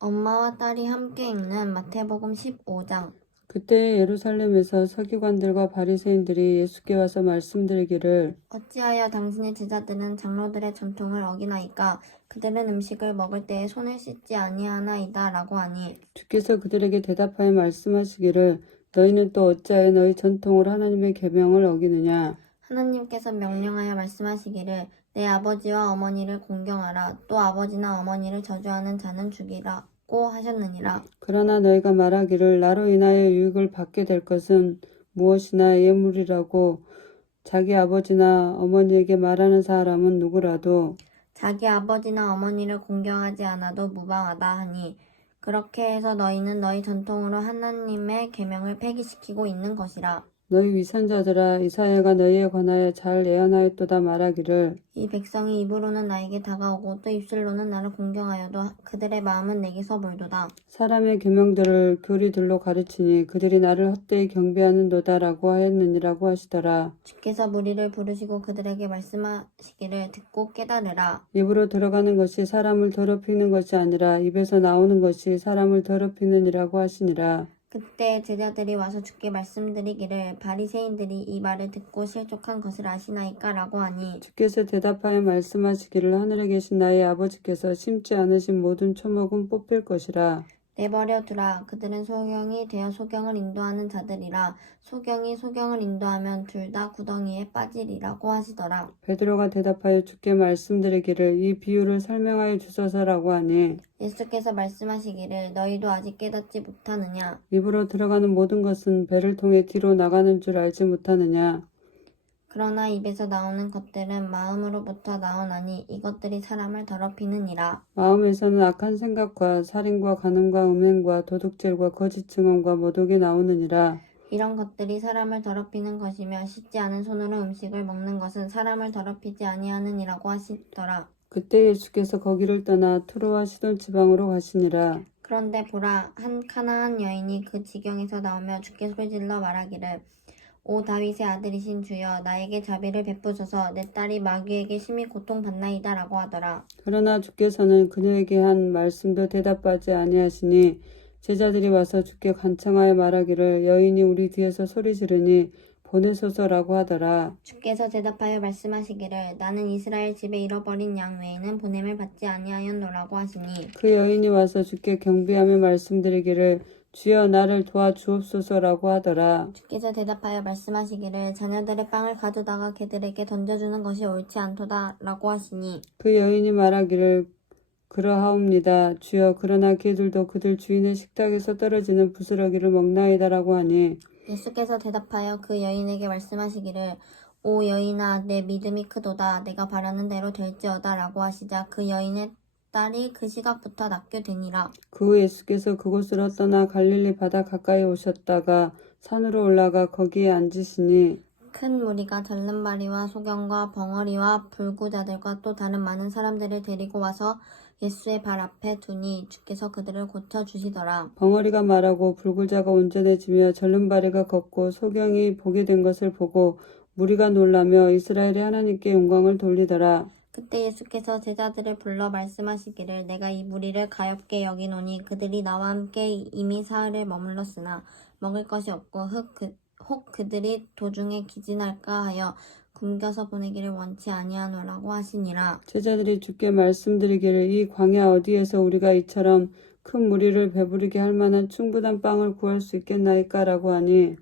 엄마와 딸이 함께 읽는 마태복음 15장. 그때 예루살렘에서 서기관들과 바리새인들이 예수께 와서 말씀드리기를 어찌하여 당신의 제자들은 장로들의 전통을 어기나이까? 그들은 음식을 먹을 때에 손을 씻지 아니하나이다. 라고 하니. 주께서 그들에게 대답하여 말씀하시기를 너희는 또 어찌하여 너희 전통으로 하나님의 계명을 어기느냐 하나님께서 명령하여 말씀하시기를 내 아버지와 어머니를 공경하라. 또 아버지나 어머니를 저주하는 자는 죽이라고 하셨느니라. 그러나 너희가 말하기를 나로 인하여 유익을 받게 될 것은 무엇이나 예물이라고 자기 아버지나 어머니에게 말하는 사람은 누구라도 자기 아버지나 어머니를 공경하지 않아도 무방하다 하니 그렇게 해서 너희는 너희 전통으로 하나님의 계명을 폐기시키고 있는 것이라. 너희 위선자들아 이사야가 너희에 관하여 잘 예언하였도다 말하기를 이 백성이 입으로는 나에게 다가오고 또 입술로는 나를 공경하여도 그들의 마음은 내게서 멀도다. 사람의 계명들을 교리들로 가르치니 그들이 나를 헛되이 경배하는도다라고 하였느니라고 하시더라 주께서 무리를 부르시고 그들에게 말씀하시기를 듣고 깨달으라. 입으로 들어가는 것이 사람을 더럽히는 것이 아니라 입에서 나오는 것이 사람을 더럽히느니라고 하시니라 그때 제자들이 와서 주께 말씀드리기를 바리새인들이 이 말을 듣고 실족한 것을 아시나이까 라고 하니 주께서 대답하여 말씀하시기를 하늘에 계신 나의 아버지께서 심지 않으신 모든 초목은 뽑힐 것이라 내버려 두라. 그들은 소경이 되어 소경을 인도하는 자들이라. 소경이 소경을 인도하면 둘 다 구덩이에 빠지리라고 하시더라. 베드로가 대답하여 주께 말씀드리기를 이 비유를 설명하여 주소서라고 하니 예수께서 말씀하시기를 너희도 아직 깨닫지 못하느냐. 입으로 들어가는 모든 것은 배를 통해 뒤로 나가는 줄 알지 못하느냐 그러나 입에서 나오는 것들은 마음으로부터 나오나니 이것들이 사람을 더럽히느니라. 마음에서는 악한 생각과 살인과 간음과 음행과 도둑질과 거짓 증언과 모독이 나오느니라 이런 것들이 사람을 더럽히는 것이며 씻지 않은 손으로 음식을 먹는 것은 사람을 더럽히지 아니하느니라고 하시더라. 그때 예수께서 거기를 떠나 투로와 시돈 지방으로 가시니라 그런데 보라 한 가나안 여인이 그 지경에서 나오며 주께 소리질러 말하기를 오 다윗의 아들이신 주여 나에게 자비를 베푸소서 내 딸이 마귀에게 심히 고통받나이다 라고 하더라. 그러나 주께서는 그녀에게 한 말씀도 대답하지 아니하시니 제자들이 와서 주께 간청하여 말하기를 여인이 우리 뒤에서 소리 지르니 보내소서라고 하더라. 주께서 대답하여 말씀하시기를 나는 이스라엘 집에 잃어버린 양 외에는 보냄을 받지 아니하였노라고 하시니 그 여인이 와서 주께 경비하며 말씀드리기를 주여 나를 도와주옵소서라고 하더라. 주께서 대답하여 말씀하시기를 자녀들의 빵을 가져다가 개들에게 던져주는 것이 옳지 않도다라고 하시니 그 여인이 말하기를 그러하옵니다. 주여 그러나 개들도 그들 주인의 식탁에서 떨어지는 부스러기를 먹나이다라고 하니 예수께서 대답하여 그 여인에게 말씀하시기를 오 여인아 내 믿음이 크도다 내가 바라는 대로 될지어다 라고 하시자 그 여인의 딸이 그 시각부터 낫게 되니라 그 후 예수께서 그곳으로 떠나 갈릴리 바다 가까이 오셨다가 산으로 올라가 거기에 앉으시니 큰 무리가 절름발이와 소경과 벙어리와 불구자들과 또 다른 많은 사람들을 데리고 와서 예수의 발 앞에 두니 주께서 그들을 고쳐 주시더라 벙어리가 말하고 불굴자가 온전해지며 절름발이가 걷고 소경이 보게 된 것을 보고 무리가 놀라며 이스라엘의 하나님께 영광을 돌리더라. 그때 예수께서 제자들을 불러 말씀하시기를 내가 이 무리를 가엾게 여기노니 그들이 나와 함께 이미 사흘을 머물렀으나 먹을 것이 없고 흑 그, 혹 그들이 도중에 기진할까 하여 굶겨서 보내기를 원치 아니하노라고 하시니라. 제자들이 주께 말씀드리기를 이 광야 어디에서 우리가 이처럼 큰 무리를 배부르게 할 만한 충분한 빵을 구할 수 있겠나이까라고 하니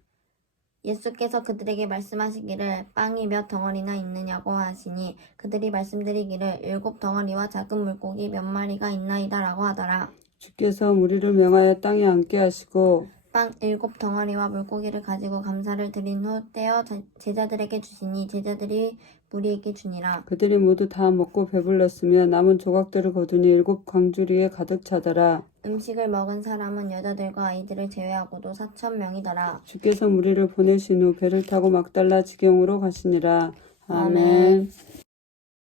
예수께서 그들에게 말씀하시기를 빵이 몇 덩어리나 있느냐고 하시니 그들이 말씀드리기를 일곱 덩어리와 작은 물고기 몇 마리가 있나이다라고 하더라 주께서 무리를 명하여 땅에 앉게 하시고 빵 일곱 덩어리와 물고기를 가지고 감사를 드린 후 떼어 제- 제자들에게 주시니 제자들이 무리에게 주니라. 그들이 모두 다 먹고 배불렀으며 남은 조각들을 거두니 일곱 광주리에 가득 차더라. 음식을 먹은 사람은 여자들과 아이들을 제외하고도 사천 명이더라. 주께서 무리를 보내신 후 배를 타고 막달라 지경으로 가시니라. 아멘.